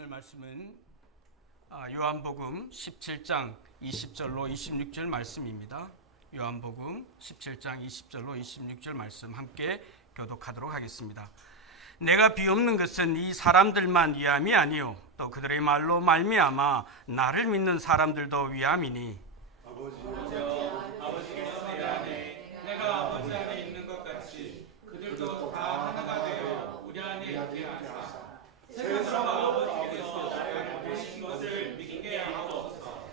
오늘 말씀은 요한복음 17장 20절로 26절 말씀입니다. 요한복음 17장 20절로 26절 말씀 함께 교독하도록 하겠습니다. 내가 비옵는 것은 이 사람들만 위함이 아니요 또 그들의 말로 말미암아 나를 믿는 사람들도 위함이니 아버지께서 내 안에 내가 아버지 안에 있는 것 같이 그들도 다 하나가 되어 우리 안에 있게 하사 세상과 아버지께서 나를 보내신 것을 믿게 하옵소서.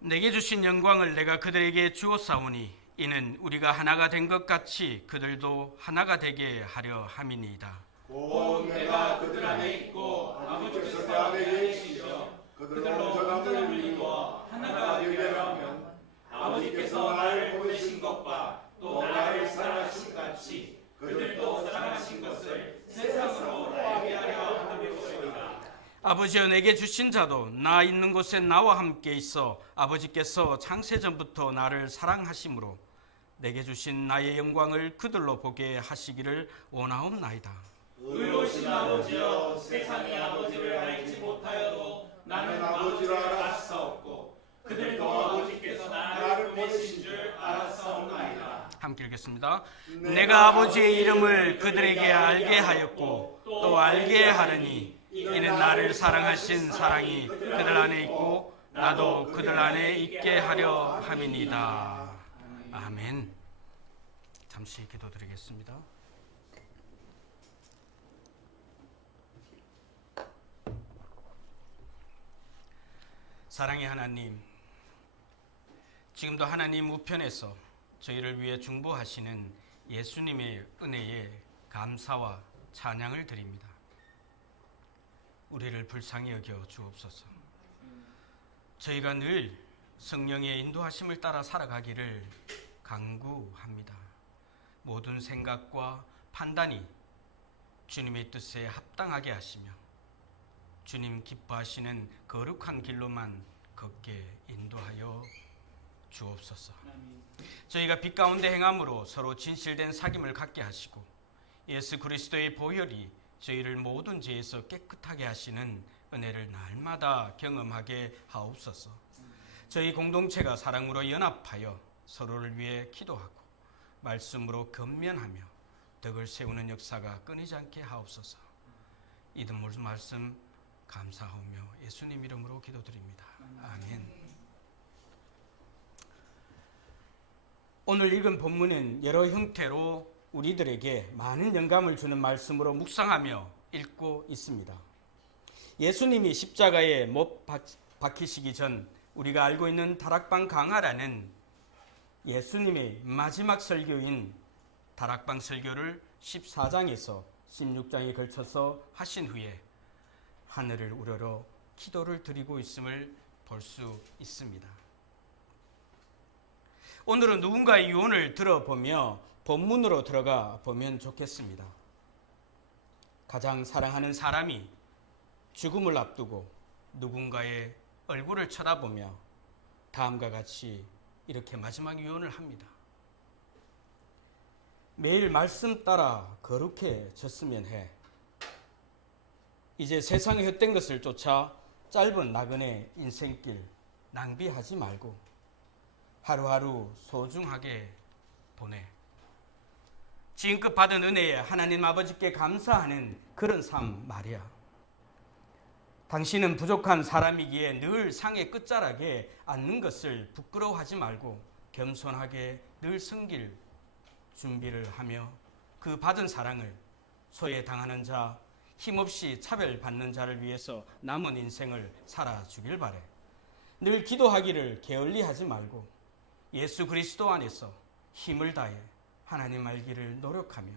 내게 주신 영광을 내가 그들에게 주었사오니 이는 우리가 하나가 된 것 같이 그들도 하나가 되게 하려 함이니이다. 곧 내가 그들 안에 있고 아버지께서 내 안에 계시죠. 그들로 전함을 이루어 하나가 되게 하면 아버지께서 나를 보내신 것과 또 나를 사랑하신 같이 그들도 사랑하신 것을 세상으로 알게 하려 함이옵소이다. 아버지여 내게 주신 자도 나 있는 곳에 나와 함께 있어 아버지께서 창세전부터 나를 사랑하심으로 내게 주신 나의 영광을 그들로 보게 하시기를 원하옵나이다. 의로우신 아버지여 세상이 아버지를 알지 못하여도 나는 아버지를 알았사옵고 그들도 아버지께서 나를 보내신 줄 알았사옵나이다. 함께 읽겠습니다. 내가 아버지의 이름을 그들에게 알게 하였고 또 알게 하려니 이는 나를 사랑하신 사랑이 그들 안에 있고 나도 그들 안에 있게 하려 함이니이다. 아멘. 잠시 기도드리겠습니다. 사랑의 하나님, 지금도 하나님 우편에서 저희를 위해 중보하시는 예수님의 은혜에 감사와 찬양을 드립니다. 우리를 불쌍히 여겨 주옵소서. 저희가 늘 성령의 인도하심을 따라 살아가기를 간구합니다. 모든 생각과 판단이 주님의 뜻에 합당하게 하시며 주님 기뻐하시는 거룩한 길로만 걷게 인도하여 주옵소서. 저희가 빛 가운데 행함으로 서로 진실된 사귐을 갖게 하시고 예수 그리스도의 보혈이 저희를 모든 죄에서 깨끗하게 하시는 은혜를 날마다 경험하게 하옵소서. 저희 공동체가 사랑으로 연합하여 서로를 위해 기도하고 말씀으로 건면하며 덕을 세우는 역사가 끊이지 않게 하옵소서. 이듬물 말씀 감사하며 예수님 이름으로 기도드립니다. 아멘. 오늘 읽은 본문은 여러 형태로 우리들에게 많은 영감을 주는 말씀으로 묵상하며 읽고 있습니다. 예수님이 십자가에 못 박히시기 전 우리가 알고 있는 다락방 강화라는 예수님의 마지막 설교인 다락방 설교를 14장에서 16장에 걸쳐서 하신 후에 하늘을 우러러 기도를 드리고 있음을 볼 수 있습니다. 오늘은 누군가의 유언을 들어보며 본문으로 들어가 보면 좋겠습니다. 가장 사랑하는 사람이 죽음을 앞두고 누군가의 얼굴을 쳐다보며 다음과 같이 이렇게 마지막 유언을 합니다. 매일 말씀 따라 거룩해졌으면 해. 이제 세상의 헛된 것을 쫓아 짧은 나그네 인생길 낭비하지 말고 하루하루 소중하게 보내. 지금껏 받은 은혜에 하나님 아버지께 감사하는 그런 삶 말이야. 당신은 부족한 사람이기에 늘 상의 끝자락에 앉는 것을 부끄러워하지 말고 겸손하게 늘 섬길 준비를 하며 그 받은 사랑을 소외당하는 자, 힘없이 차별받는 자를 위해서 남은 인생을 살아주길 바래. 늘 기도하기를 게을리하지 말고 예수 그리스도 안에서 힘을 다해 하나님 알기를 노력하며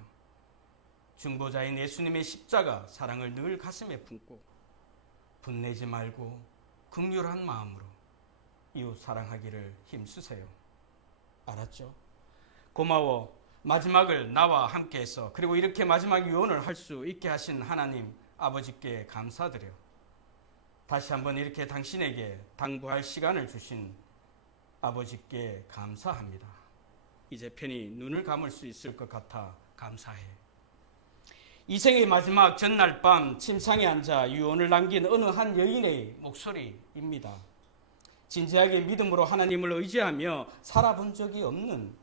중보자인 예수님의 십자가 사랑을 늘 가슴에 품고 분내지 말고 긍휼한 마음으로 이웃 사랑하기를 힘쓰세요. 알았죠? 고마워. 마지막을 나와 함께해서 그리고 이렇게 마지막 유언을 할 수 있게 하신 하나님 아버지께 감사드려. 다시 한번 이렇게 당신에게 당부할 시간을 주신 아버지께 감사합니다. 이제 편히 눈을 감을 수 있을 것 같아 감사해. 이 생의 마지막 전날 밤 침상에 앉아 유언을 남긴 어느 한 여인의 목소리입니다. 진지하게 믿음으로 하나님을 의지하며 살아본 적이 없는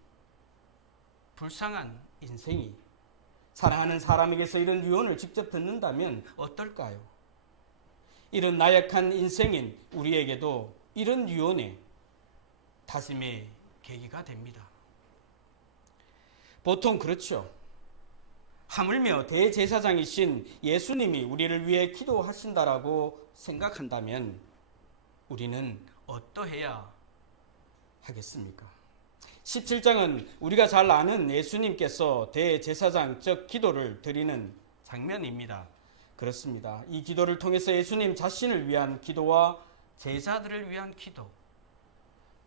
불쌍한 인생이 사랑하는 사람에게서 이런 유언을 직접 듣는다면 어떨까요? 이런 나약한 인생인 우리에게도 이런 유언의 다짐의 계기가 됩니다. 보통 그렇죠. 하물며 대제사장이신 예수님이 우리를 위해 기도하신다라고 생각한다면 우리는 어떠해야 하겠습니까? 17장은 우리가 잘 아는 예수님께서 대제사장적 기도를 드리는 장면입니다. 그렇습니다. 이 기도를 통해서 예수님 자신을 위한 기도와 제자들을 위한 기도,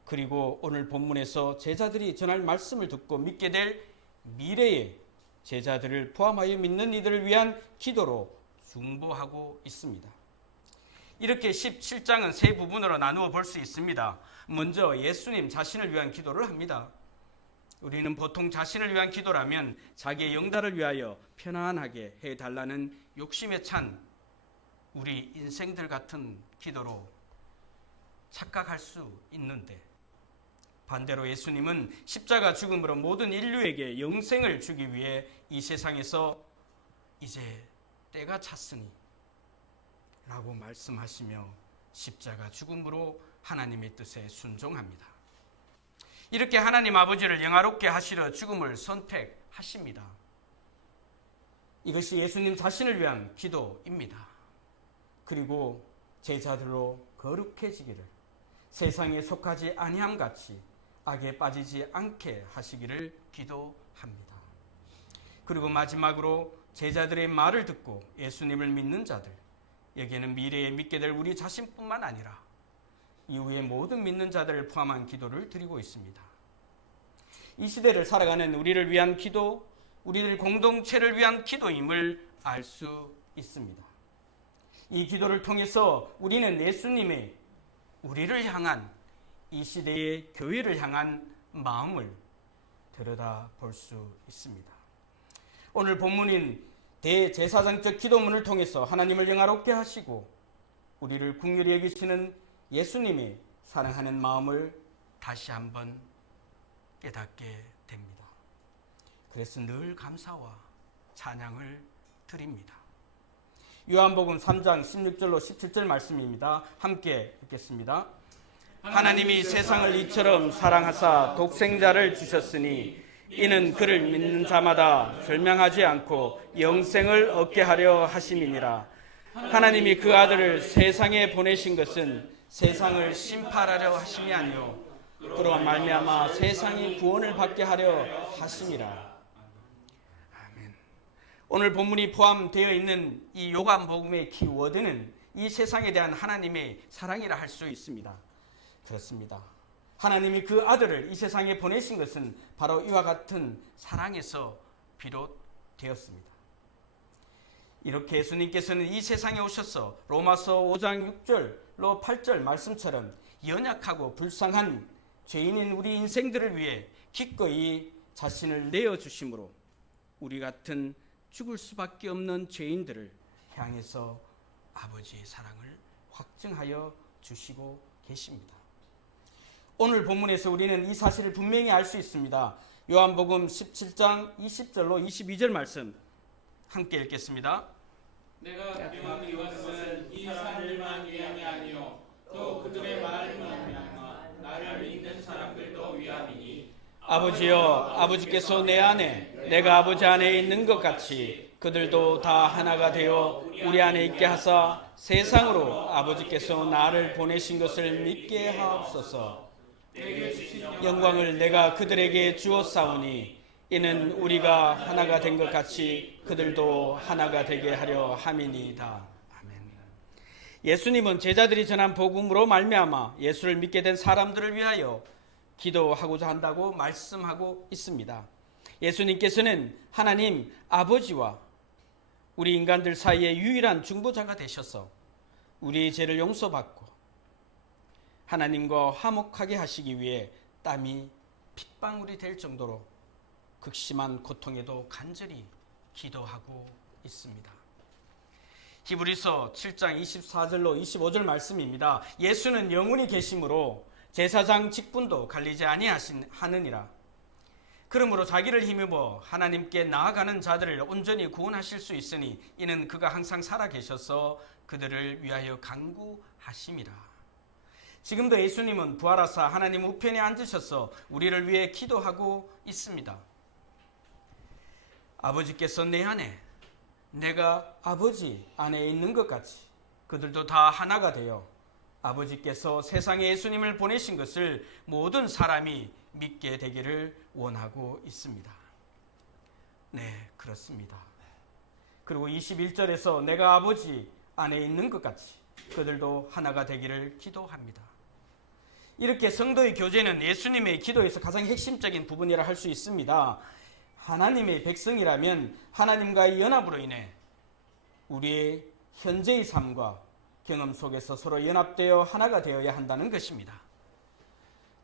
그리고 오늘 본문에서 제자들이 전할 말씀을 듣고 믿게 될 미래의 제자들을 포함하여 믿는 이들을 위한 기도로 중보하고 있습니다. 이렇게 17장은 세 부분으로 나누어 볼 수 있습니다. 먼저 예수님 자신을 위한 기도를 합니다. 우리는 보통 자신을 위한 기도라면 자기의 영달을 위하여 편안하게 해달라는 욕심에 찬 우리 인생들 같은 기도로 착각할 수 있는데, 반대로 예수님은 십자가 죽음으로 모든 인류에게 영생을 주기 위해 이 세상에서 이제 때가 찼으니 라고 말씀하시며 십자가 죽음으로 하나님의 뜻에 순종합니다. 이렇게 하나님 아버지를 영화롭게 하시려 죽음을 선택하십니다. 이것이 예수님 자신을 위한 기도입니다. 그리고 제자들로 거룩해지기를, 세상에 속하지 아니함 같이 악에 빠지지 않게 하시기를 기도합니다. 그리고 마지막으로 제자들의 말을 듣고 예수님을 믿는 자들, 여기에는 미래에 믿게 될 우리 자신뿐만 아니라 이후에 모든 믿는 자들을 포함한 기도를 드리고 있습니다. 이 시대를 살아가는 우리를 위한 기도, 우리들 공동체를 위한 기도임을 알 수 있습니다. 이 기도를 통해서 우리는 예수님의 우리를 향한, 이 시대의 교회를 향한 마음을 들여다볼 수 있습니다. 오늘 본문인 대제사장적 기도문을 통해서 하나님을 영화롭게 하시고 우리를 긍휼히 여기시는 예수님의 사랑하는 마음을 다시 한번 깨닫게 됩니다. 그래서 늘 감사와 찬양을 드립니다. 요한복음 3장 16절로 17절 말씀입니다. 함께 읽겠습니다. 하나님이 세상을 이처럼 사랑하사 독생자를 주셨으니 이는 그를 믿는 자마다 절명하지 않고 영생을 얻게 하려 하심이니라. 하나님이 그 아들을 세상에 보내신 것은 세상을 심판하려 하심이 아니요 그로 말미암아 세상이 구원을 받게 하려 하심이라. 아멘. 오늘 본문이 포함되어 있는 이 요한복음의 키워드는 이 세상에 대한 하나님의 사랑이라 할 수 있습니다. 그렇습니다. 하나님이 그 아들을 이 세상에 보내신 것은 바로 이와 같은 사랑에서 비롯되었습니다. 이렇게 예수님께서는 이 세상에 오셔서 로마서 5장 6절로 8절 말씀처럼 연약하고 불쌍한 죄인인 우리 인생들을 위해 기꺼이 자신을 내어주심으로 우리 같은 죽을 수밖에 없는 죄인들을 향해서 아버지의 사랑을 확증하여 주시고 계십니다. 오늘 본문에서 우리는 이 사실을 분명히 알 수 있습니다. 요한복음 17장 20절로 22절 말씀 함께 읽겠습니다. 내가 명한 이것은 이 사람들만 위함이 아니요 또 그들의 말을 말미암아 나를 믿는 사람들도 위함이니 아버지여, 아버지께서 내 안에 내가 아버지 안에 있는 것 같이 그들도 다 하나가 되어 우리 안에 있게 하사 세상으로 아버지께서 나를 보내신 것을 믿게 하옵소서. 영광을 내가 그들에게 주었사오니 이는 우리가 하나가 된 것 같이 그들도 하나가 되게 하려 함이니이다. 아멘. 예수님은 제자들이 전한 복음으로 말미암아 예수를 믿게 된 사람들을 위하여 기도하고자 한다고 말씀하고 있습니다. 예수님께서는 하나님 아버지와 우리 인간들 사이의 유일한 중보자가 되셔서 우리의 죄를 용서받고 하나님과 화목하게 하시기 위해 땀이 핏방울이 될 정도로 극심한 고통에도 간절히 기도하고 있습니다. 히브리서 7장 24절로 25절 말씀입니다. 예수는 영원히 계심으로 제사장 직분도 갈리지 아니하느니라. 그러므로 자기를 힘입어 하나님께 나아가는 자들을 온전히 구원하실 수 있으니 이는 그가 항상 살아 계셔서 그들을 위하여 간구하심이라. 지금도 예수님은 부활하사 하나님 우편에 앉으셔서 우리를 위해 기도하고 있습니다. 아버지께서 내 안에, 내가 아버지 안에 있는 것 같이 그들도 다 하나가 되어 아버지께서 세상에 예수님을 보내신 것을 모든 사람이 믿게 되기를 원하고 있습니다. 네, 그렇습니다. 그리고 21절에서 내가 아버지 안에 있는 것 같이 그들도 하나가 되기를 기도합니다. 이렇게 성도의 교제는 예수님의 기도에서 가장 핵심적인 부분이라 할 수 있습니다. 하나님의 백성이라면 하나님과의 연합으로 인해 우리의 현재의 삶과 경험 속에서 서로 연합되어 하나가 되어야 한다는 것입니다.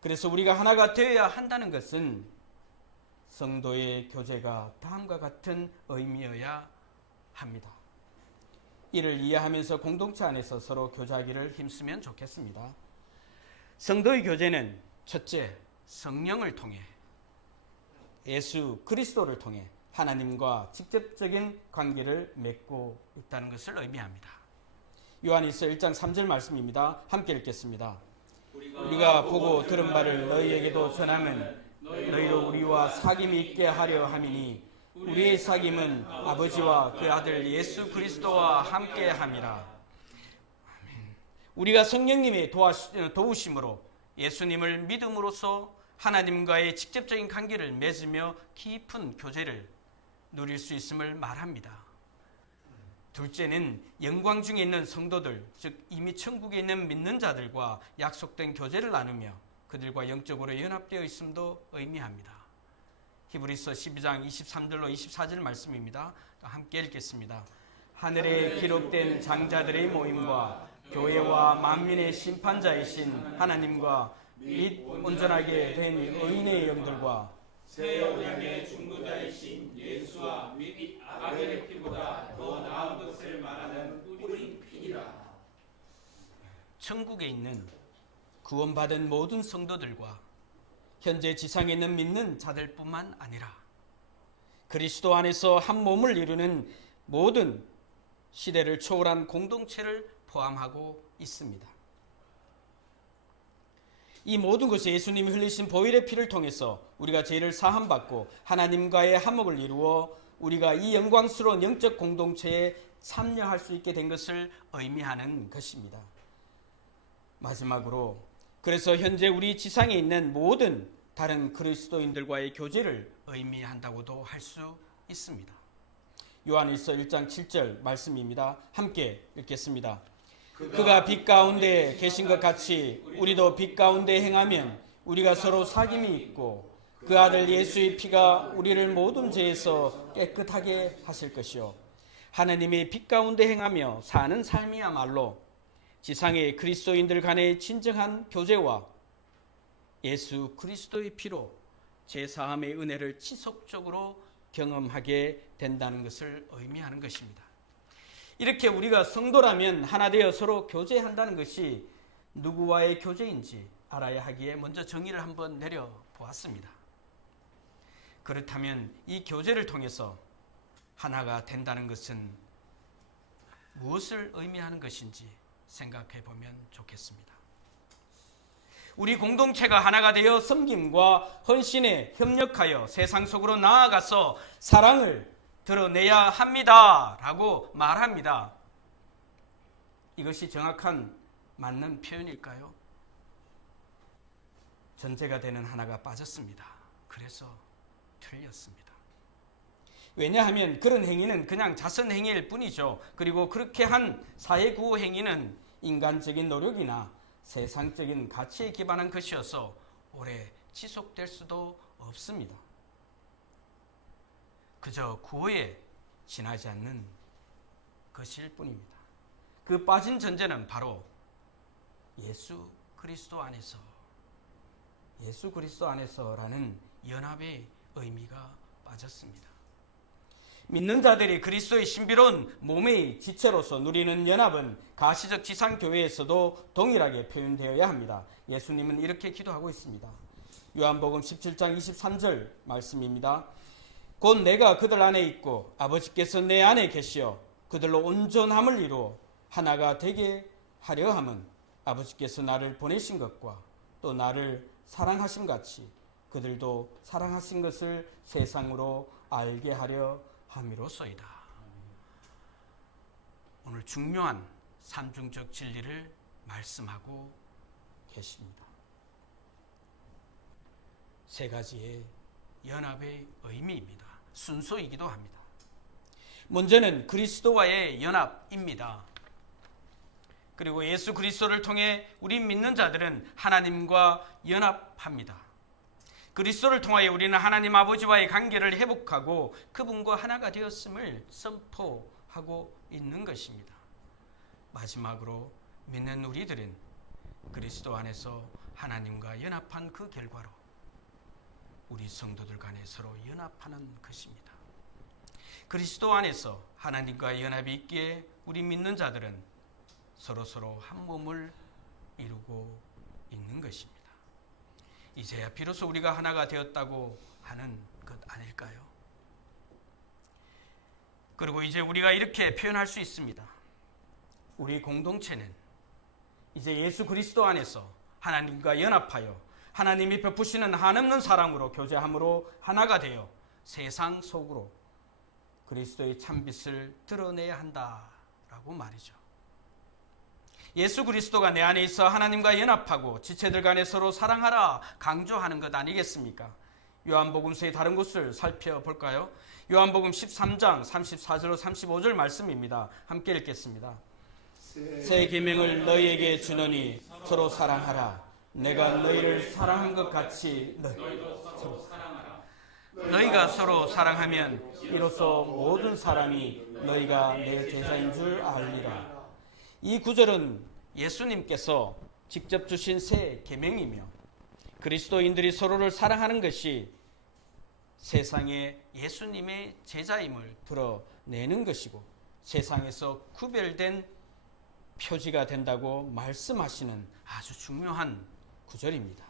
그래서 우리가 하나가 되어야 한다는 것은 성도의 교제가 다음과 같은 의미여야 합니다. 이를 이해하면서 공동체 안에서 서로 교제하기를 힘쓰면 좋겠습니다. 성도의 교제는 첫째, 성령을 통해 예수 그리스도를 통해 하나님과 직접적인 관계를 맺고 있다는 것을 의미합니다. 요한일서 1장 3절 말씀입니다. 함께 읽겠습니다. 우리가 보고 들은 바를 너희에게도 전하면 너희도 우리와 사귐이 있게 하려 함이니 우리의 사귐은 아버지와 그 아들 예수 그리스도와 함께 함이라. 우리가 성령님의 도우심으로 예수님을 믿음으로써 하나님과의 직접적인 관계를 맺으며 깊은 교제를 누릴 수 있음을 말합니다. 둘째는 영광 중에 있는 성도들, 즉 이미 천국에 있는 믿는 자들과 약속된 교제를 나누며 그들과 영적으로 연합되어 있음도 의미합니다. 히브리서 12장 23절로 24절 말씀입니다. 함께 읽겠습니다. 하늘에 기록된 장자들의 모임과 교회와 만민의 심판자이신 하나님과 및 온전하게 된 의인의 영들과 새 언약의 중보자이신 예수와 및 아벨의 피보다 더 나은 것을 말하는 우리 피니라. 천국에 있는 구원받은 모든 성도들과 현재 지상에 있는 믿는 자들뿐만 아니라 그리스도 안에서 한 몸을 이루는 모든 시대를 초월한 공동체를 포함하고 있습니다. 이 모든 것이 예수님이 흘리신 보혈의 피를 통해서 우리가 죄를 사함받고 하나님과의 화목을 이루어 우리가 이 영광스러운 영적 공동체에 참여할 수 있게 된 것을 의미하는 것입니다. 마지막으로 그래서 현재 우리 지상에 있는 모든 다른 그리스도인들과의 교제를 의미한다고도 할 수 있습니다. 요한일서 1장 7절 말씀입니다. 함께 읽겠습니다. 그가 빛 가운데 계신 것 같이 우리도 빛 가운데 행하면 우리가 서로 사귐이 있고 그 아들 예수의 피가 우리를 모든 죄에서 깨끗하게 하실 것이요 하나님의 빛 가운데 행하며 사는 삶이야말로 지상의 그리스도인들 간의 진정한 교제와 예수 그리스도의 피로 제사함의 은혜를 지속적으로 경험하게 된다는 것을 의미하는 것입니다. 이렇게 우리가 성도라면 하나 되어 서로 교제한다는 것이 누구와의 교제인지 알아야 하기에 먼저 정의를 한번 내려보았습니다. 그렇다면 이 교제를 통해서 하나가 된다는 것은 무엇을 의미하는 것인지 생각해 보면 좋겠습니다. 우리 공동체가 하나가 되어 섬김과 헌신에 협력하여 세상 속으로 나아가서 사랑을 드러내야 합니다 라고 말합니다. 이것이 정확한 맞는 표현일까요? 전제가 되는 하나가 빠졌습니다. 그래서 틀렸습니다. 왜냐하면 그런 행위는 그냥 자선 행위일 뿐이죠. 그리고 그렇게 한 사회 구호 행위는 인간적인 노력이나 세상적인 가치에 기반한 것이어서 오래 지속될 수도 없습니다. 그저 구호에 지나지 않는 것일 뿐입니다. 그 빠진 전제는 바로 예수 그리스도 안에서라는 연합의 의미가 빠졌습니다. 믿는 자들이 그리스도의 신비로운 몸의 지체로서 누리는 연합은 가시적 지상교회에서도 동일하게 표현되어야 합니다. 예수님은 이렇게 기도하고 있습니다. 요한복음 17장 23절 말씀입니다. 곧 내가 그들 안에 있고 아버지께서 내 안에 계시어 그들로 온전함을 이루어 하나가 되게 하려 함은 아버지께서 나를 보내신 것과 또 나를 사랑하심 같이 그들도 사랑하신 것을 세상으로 알게 하려 함이로소이다. 오늘 중요한 삼중적 진리를 말씀하고 계십니다. 세 가지의 연합의 의미입니다. 순서이기도 합니다. 먼저는 그리스도와의 연합입니다. 그리고 예수 그리스도를 통해 우리 믿는 자들은 하나님과 연합합니다. 그리스도를 통하여 우리는 하나님 아버지와의 관계를 회복하고 그분과 하나가 되었음을 선포하고 있는 것입니다. 마지막으로 믿는 우리들은 그리스도 안에서 하나님과 연합한 그 결과로 우리 성도들 간에 서로 연합하는 것입니다. 그리스도 안에서 하나님과 연합이 있기에 우리 믿는 자들은 서로 한 몸을 이루고 있는 것입니다. 이제야 비로소 우리가 하나가 되었다고 하는 것 아닐까요? 그리고 이제 우리가 이렇게 표현할 수 있습니다. 우리 공동체는 이제 예수 그리스도 안에서 하나님과 연합하여 하나님이 베푸시는 한없는 사랑으로 교제함으로 하나가 되어 세상 속으로 그리스도의 참빛을 드러내야 한다라고 말이죠. 예수 그리스도가 내 안에 있어 하나님과 연합하고 지체들 간에 서로 사랑하라 강조하는 것 아니겠습니까? 요한복음서의 다른 곳을 살펴볼까요? 요한복음 13장 34절 35절 말씀입니다. 함께 읽겠습니다. 새 계명을 너희에게 주노니 서로 사랑하라. 내가 너희를 사랑한 것 같이 너희도 사랑하라. 너희가 서로 사랑하면 이로써 모든 사람이 너희가 내 제자인 줄 알리라. 이 구절은 예수님께서 직접 주신 새 계명이며 그리스도인들이 서로를 사랑하는 것이 세상에 예수님의 제자임을 드러내는 것이고 세상에서 구별된 표지가 된다고 말씀하시는 아주 중요한 구절입니다.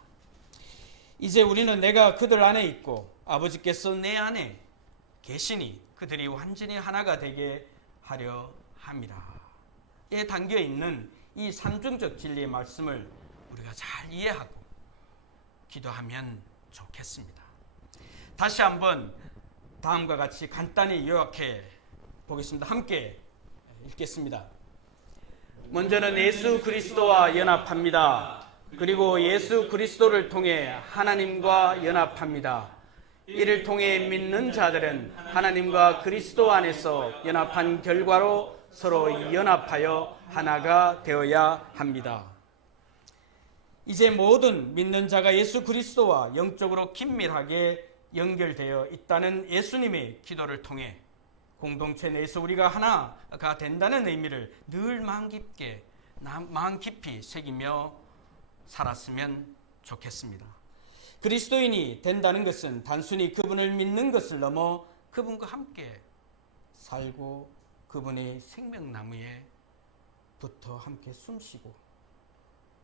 이제 우리는 내가 그들 안에 있고 아버지께서 내 안에 계시니 그들이 완전히 하나가 되게 하려 합니다. 에 담겨 있는 이 삼중적 진리의 말씀을 우리가 잘 이해하고 기도하면 좋겠습니다. 다시 한번 다음과 같이 간단히 요약해 보겠습니다. 함께 읽겠습니다. 먼저는 예수 그리스도와 연합합니다. 그리고 예수 그리스도를 통해 하나님과 연합합니다. 이를 통해 믿는 자들은 하나님과 그리스도 안에서 연합한 결과로 서로 연합하여 하나가 되어야 합니다. 이제 모든 믿는 자가 예수 그리스도와 영적으로 긴밀하게 연결되어 있다는 예수님의 기도를 통해 공동체 내에서 우리가 하나가 된다는 의미를 늘 마음 깊이 새기며 살았으면 좋겠습니다. 그리스도인이 된다는 것은 단순히 그분을 믿는 것을 넘어 그분과 함께 살고 그분의 생명나무에 붙어 함께 숨쉬고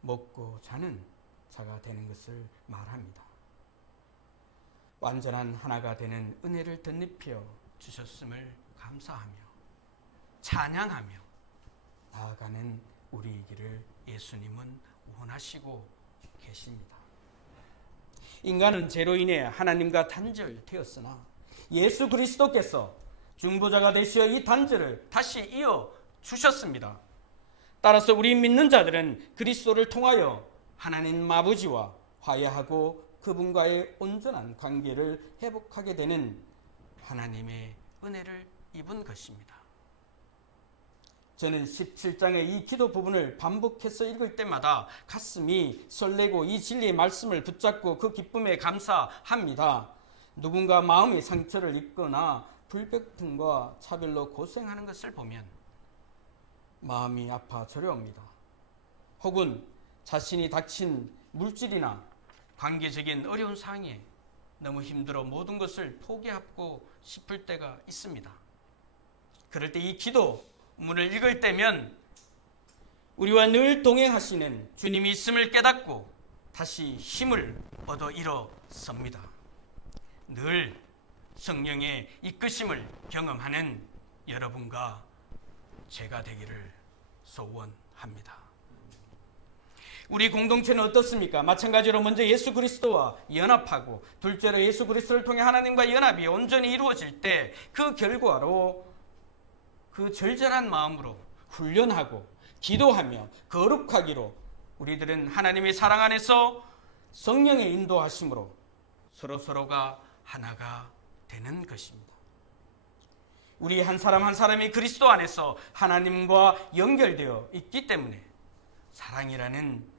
먹고 자는 자가 되는 것을 말합니다. 완전한 하나가 되는 은혜를 덧입혀 주셨음을 감사하며 찬양하며 나아가는 우리이기를 예수님은 원하시고 계십니다. 인간은 죄로 인해 하나님과 단절되었으나 예수 그리스도께서 중보자가 되시어 이 단절을 다시 이어 주셨습니다. 따라서 우리 믿는 자들은 그리스도를 통하여 하나님 아버지와 화해하고 그분과의 온전한 관계를 회복하게 되는 하나님의 은혜를 입은 것입니다. 저는 17장의 이 기도 부분을 반복해서 읽을 때마다 가슴이 설레고 이 진리의 말씀을 붙잡고 그 기쁨에 감사합니다. 누군가 마음의 상처를 입거나 불평등과 차별로 고생하는 것을 보면 마음이 아파 저려옵니다. 혹은 자신이 닥친 물질이나 관계적인 어려운 상황에 너무 힘들어 모든 것을 포기하고 싶을 때가 있습니다. 그럴 때 이 기도문을 읽을 때면 우리와 늘 동행하시는 주님이 있음을 깨닫고 다시 힘을 얻어 일어섭니다. 늘 성령의 이끄심을 경험하는 여러분과 제가 되기를 소원합니다. 우리 공동체는 어떻습니까? 마찬가지로 먼저 예수 그리스도와 연합하고 둘째로 예수 그리스도를 통해 하나님과 연합이 온전히 이루어질 때 그 결과로 그 절절한 마음으로 훈련하고 기도하며 거룩하기로 우리들은 하나님의 사랑 안에서 성령의 인도하심으로 서로가 하나가 되는 것입니다. 우리 한 사람 한 사람이 그리스도 안에서 하나님과 연결되어 있기 때문에 사랑이라는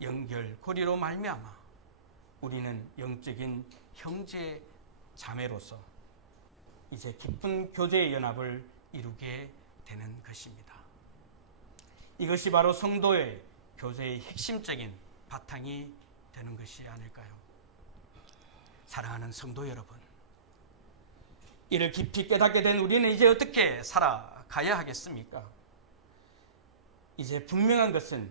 연결고리로 말미암아 우리는 영적인 형제 자매로서 이제 깊은 교제의 연합을 이루게 되는 것입니다. 이것이 바로 성도의 교제의 핵심적인 바탕이 되는 것이 아닐까요? 사랑하는 성도 여러분, 이를 깊이 깨닫게 된 우리는 이제 어떻게 살아가야 하겠습니까? 이제 분명한 것은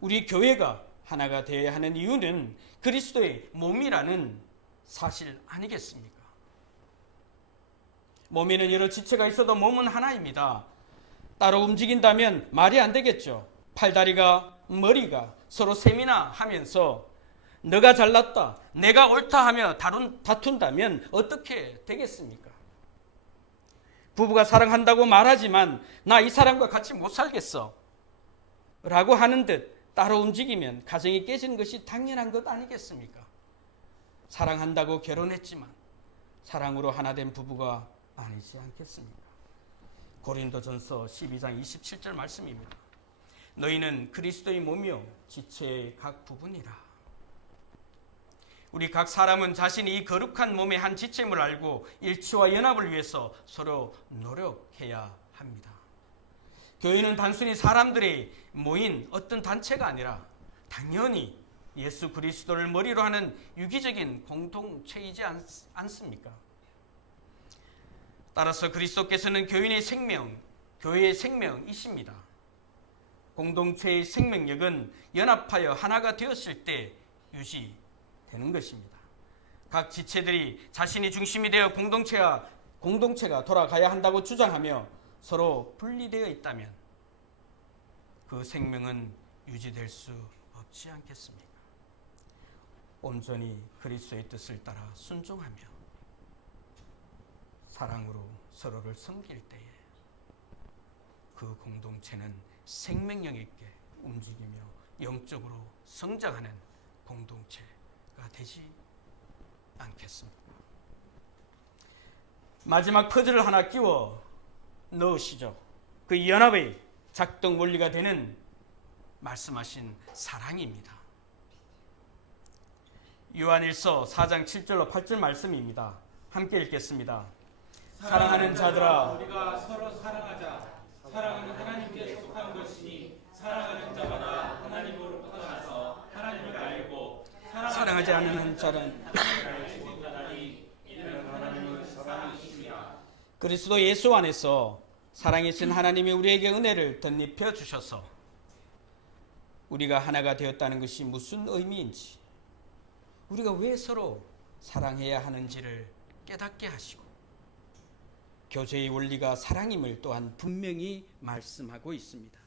우리 교회가 하나가 되어야 하는 이유는 그리스도의 몸이라는 사실 아니겠습니까? 몸에는 여러 지체가 있어도 몸은 하나입니다. 따로 움직인다면 말이 안 되겠죠. 팔다리가, 머리가 서로 세미나하면서 너가 잘났다, 내가 옳다 하며 다툰다면 어떻게 되겠습니까? 부부가 사랑한다고 말하지만 나 이 사람과 같이 못 살겠어 라고 하는 듯 따로 움직이면 가정이 깨지는 것이 당연한 것 아니겠습니까? 사랑한다고 결혼했지만 사랑으로 하나 된 부부가 아니지 않겠습니까? 고린도전서 12장 27절 말씀입니다. 너희는 그리스도의 몸이요 지체의 각 부분이라. 우리 각 사람은 자신이 이 거룩한 몸의 한 지체임을 알고 일치와 연합을 위해서 서로 노력해야 합니다. 교회는 단순히 사람들이 모인 어떤 단체가 아니라 당연히 예수 그리스도를 머리로 하는 유기적인 공동체이지 않습니까? 따라서 그리스도께서는 교회의 생명이십니다. 공동체의 생명력은 연합하여 하나가 되었을 때 유지되는 것입니다. 각 지체들이 자신이 중심이 되어 공동체가 돌아가야 한다고 주장하며 서로 분리되어 있다면 그 생명은 유지될 수 없지 않겠습니까? 온전히 그리스도의 뜻을 따라 순종하며 사랑으로 서로를 섬길 때에 그 공동체는 생명력 있게 움직이며 영적으로 성장하는 공동체가 되지 않겠습니까? 마지막 퍼즐을 하나 끼워 넣으시죠. 그 연합의 작동 원리가 되는 말씀하신 사랑입니다. 요한일서 4장 7절로 8절 말씀입니다. 함께 읽겠습니다. 사랑하는 자들아, 우리가 서로 사랑하자. 사랑은 하나님께 속한 것이니 사랑하는 자마다 하나님으로부터 나서 하나님을 알고 사랑하지 않는 자는 이는 하나님은 사랑이시니라. 그리스도 예수 안에서 사랑이신 하나님이 우리에게 은혜를 덧입혀 주셔서 우리가 하나가 되었다는 것이 무슨 의미인지, 우리가 왜 서로 사랑해야 하는지를 깨닫게 하시고 교제의 원리가 사랑임을 또한 분명히 말씀하고 있습니다.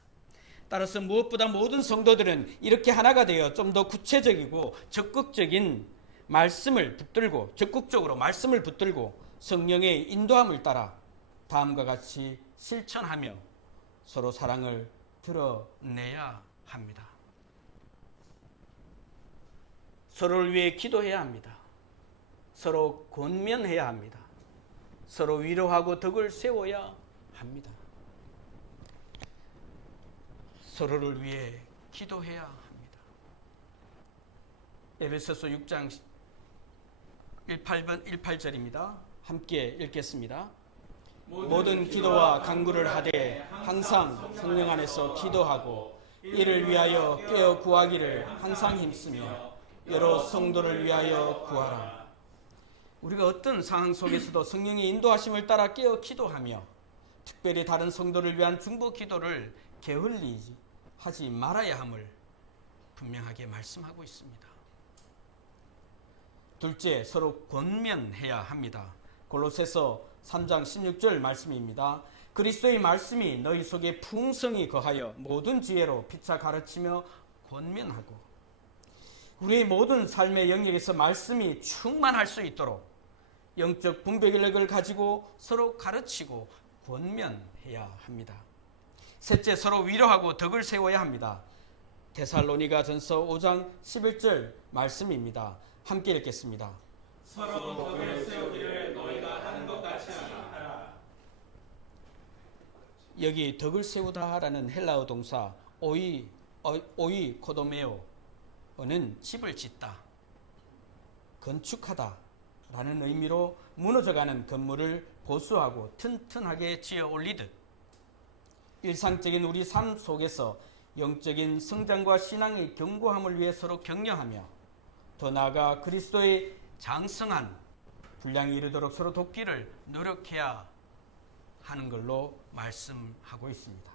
따라서 무엇보다 모든 성도들은 이렇게 하나가 되어 좀 더 구체적이고 적극적인 말씀을 붙들고 적극적으로 말씀을 붙들고 성령의 인도함을 따라 다음과 같이 실천하며 서로 사랑을 드러내야 합니다. 서로를 위해 기도해야 합니다. 서로 권면해야 합니다. 서로 위로하고 덕을 세워야 합니다. 서로를 위해 기도해야 합니다. 에베소서 6장 18절입니다. 함께 읽겠습니다. 모든 기도와 간구를 하되 항상 성령 안에서 기도하고 이를 위하여 깨어 구하기를 항상 힘쓰며 여러 성도를 위하여 구하라. 우리가 어떤 상황 속에서도 성령의 인도하심을 따라 깨어 기도하며 특별히 다른 성도를 위한 중보 기도를 게을리 하지 말아야 함을 분명하게 말씀하고 있습니다. 둘째, 서로 권면해야 합니다. 골로새서 3장 16절 말씀입니다. 그리스도의 말씀이 너희 속에 풍성히 거하여 모든 지혜로 피차 가르치며 권면하고, 우리의 모든 삶의 영역에서 말씀이 충만할 수 있도록 영적 분별력을 가지고 서로 가르치고 권면해야 합니다. 셋째, 서로 위로하고 덕을 세워야 합니다. 데살로니가전서 5장 11절 말씀입니다. 함께 읽겠습니다. 서로 덕을 세우기를 너희가 하는 것 같이 하라. 여기 덕을 세우다라는 헬라어 동사 오이 코도메오는 집을 짓다, 건축하다 라는 의미로 무너져가는 건물을 보수하고 튼튼하게 지어 올리듯 일상적인 우리 삶 속에서 영적인 성장과 신앙의 견고함을 위해 서로 격려하며 더 나아가 그리스도의 장성한 분량에 이르도록 서로 돕기를 노력해야 하는 걸로 말씀하고 있습니다.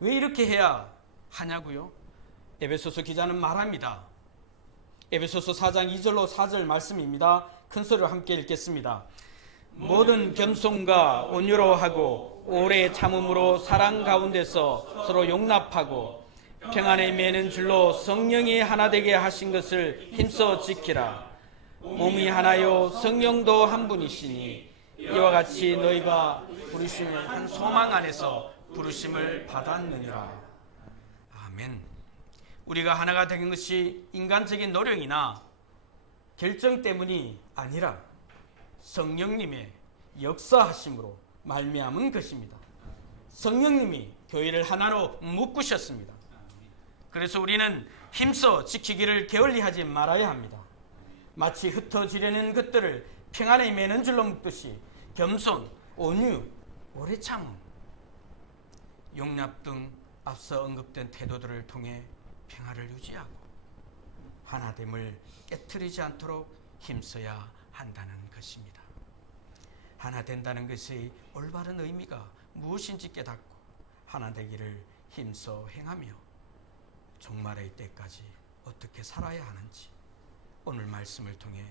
왜 이렇게 해야 하냐고요? 에베소서 기자는 말합니다. 에베소서 4장 2절로 4절 말씀입니다. 큰 소리로 함께 읽겠습니다. 모든 겸손과 온유로 하고 오래 참음으로 사랑 가운데서 서로 용납하고 평안에 매는 줄로 성령이 하나 되게 하신 것을 힘써 지키라. 몸이 하나요 성령도 한 분이시니 이와 같이 너희가 부르심을 한 소망 안에서 부르심을 받았느니라. 아멘. 우리가 하나가 된 것이 인간적인 노력이나 결정 때문이 아니라 성령님의 역사하심으로 말미암은 것입니다. 성령님이 교회를 하나로 묶으셨습니다. 그래서 우리는 힘써 지키기를 게을리하지 말아야 합니다. 마치 흩어지려는 것들을 평안에 매는 줄로 묶듯이 겸손, 온유, 오래 참음, 용납 등 앞서 언급된 태도들을 통해 평화를 유지하고 하나됨을 깨트리지 않도록 힘써야 한다는 것입니다. 하나 된다는 것의 올바른 의미가 무엇인지 깨닫고 하나 되기를 힘써 행하며 종말의 때까지 어떻게 살아야 하는지 오늘 말씀을 통해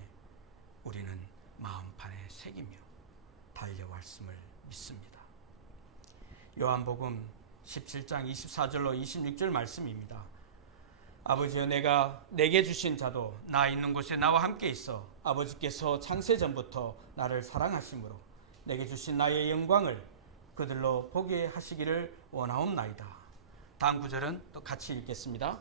우리는 마음판에 새기며 달려왔음을 믿습니다. 요한복음 17장 24절로 26절 말씀입니다. 아버지여, 내게 주신 자도 나 있는 곳에 나와 함께 있어 아버지께서 창세전부터 나를 사랑하심으로 내게 주신 나의 영광을 그들로 보게 하시기를 원하옵나이다. 다음 구절은 또 같이 읽겠습니다.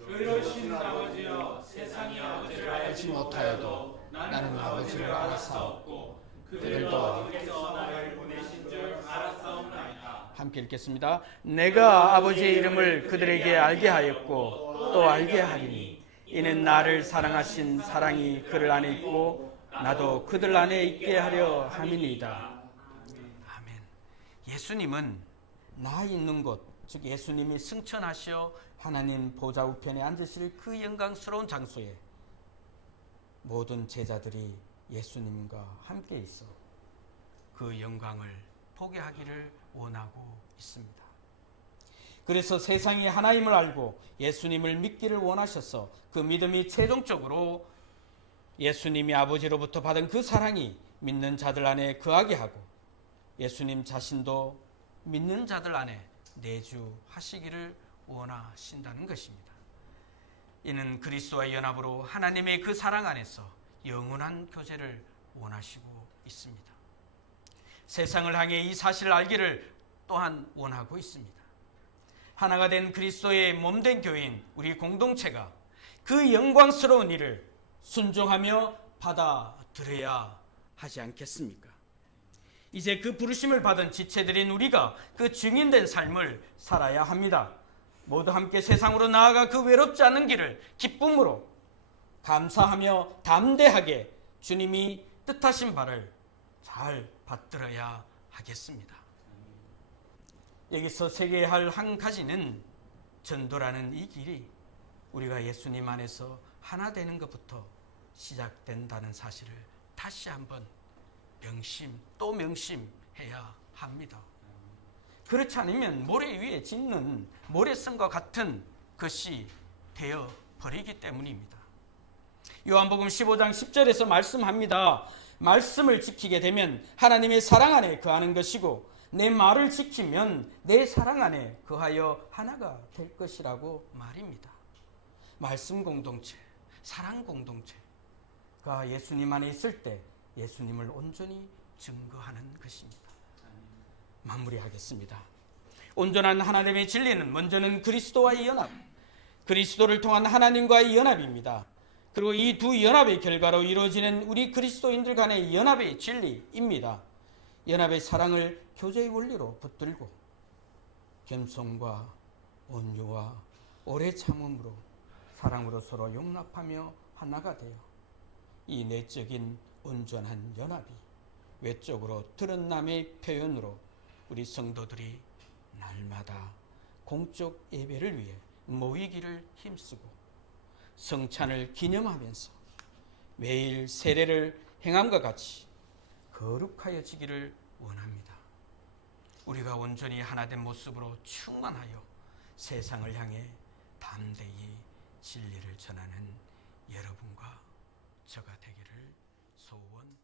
의로우신 아버지여, 세상이 아버지를 알지 못하여도 나는 아버지를 알았사옵고 그들도 아버지께서 나를 보내신 줄 알았사옵나이다. 함께 읽겠습니다. 내가 아버지의 이름을 그들에게 알게 하였고 또 알게 하리니 이는 나를 사랑하신 사랑이 그들 안에 있고 나도 그들 안에 있게 하려 함이니이다. 아멘. 예수님은 나 있는 곳, 즉 예수님이 승천하시어 하나님 보좌 우편에 앉으실 그 영광스러운 장소에 모든 제자들이 예수님과 함께 있어 그 영광을 보게 하기를 원하고 있습니다. 그래서 세상이 하나님을 알고 예수님을 믿기를 원하셔서 그 믿음이 최종적으로 예수님이 아버지로부터 받은 그 사랑이 믿는 자들 안에 거하게 하고 예수님 자신도 믿는 자들 안에 내주하시기를 원하신다는 것입니다. 이는 그리스도와의 연합으로 하나님의 그 사랑 안에서 영원한 교제를 원하시고 있습니다. 세상을 향해 이 사실을 알기를 또한 원하고 있습니다. 하나가 된 그리스도의 몸된 교회인 우리 공동체가 그 영광스러운 일을 순종하며 받아들여야 하지 않겠습니까? 이제 그 부르심을 받은 지체들인 우리가 그 증인된 삶을 살아야 합니다. 모두 함께 세상으로 나아가 그 외롭지 않은 길을 기쁨으로 감사하며 담대하게 주님이 뜻하신 바를 잘 받들어야 하겠습니다. 여기서 새겨야 할 한 가지는 전도라는 이 길이 우리가 예수님 안에서 하나 되는 것부터 시작된다는 사실을 다시 한번 명심 또 명심해야 합니다. 그렇지 않으면 모래 위에 짓는 모래성과 같은 것이 되어 버리기 때문입니다. 요한복음 15장 10절에서 말씀합니다. 말씀을 지키게 되면 하나님의 사랑 안에 거하는 것이고 내 말을 지키면 내 사랑 안에 거하여 하나가 될 것이라고 말입니다. 말씀 공동체, 사랑 공동체가 예수님 안에 있을 때 예수님을 온전히 증거하는 것입니다. 마무리하겠습니다. 온전한 하나님의 진리는 먼저는 그리스도와의 연합, 그리스도를 통한 하나님과의 연합입니다. 그리고 이 두 연합의 결과로 이루어지는 우리 그리스도인들 간의 연합의 진리입니다. 연합의 사랑을 교제의 원리로 붙들고 겸손과 온유와 오래 참음으로 사랑으로 서로 용납하며 하나가 되어 이 내적인 온전한 연합이 외적으로 드러남의 표현으로 우리 성도들이 날마다 공적 예배를 위해 모이기를 힘쓰고 성찬을 기념하면서 매일 세례를 행함과 같이 거룩하여지기를 원합니다. 우리가 온전히 하나된 모습으로 충만하여 세상을 향해 담대히 진리를 전하는 여러분과 저가 되기를 소원합니다.